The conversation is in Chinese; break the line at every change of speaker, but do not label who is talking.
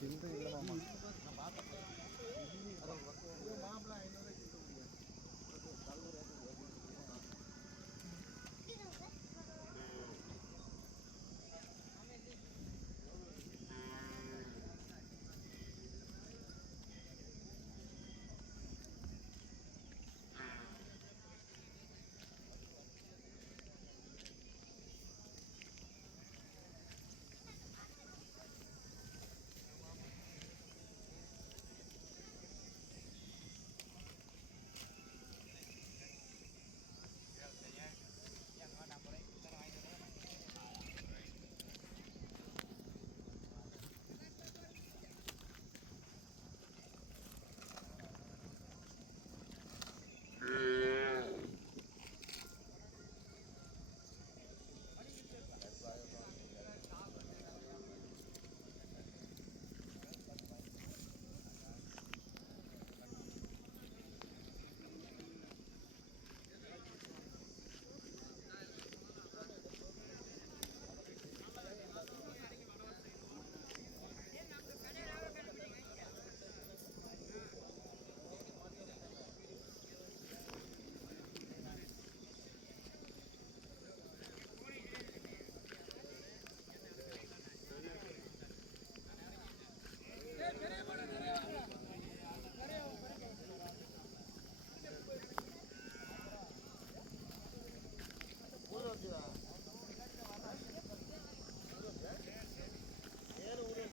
行，这个地吗？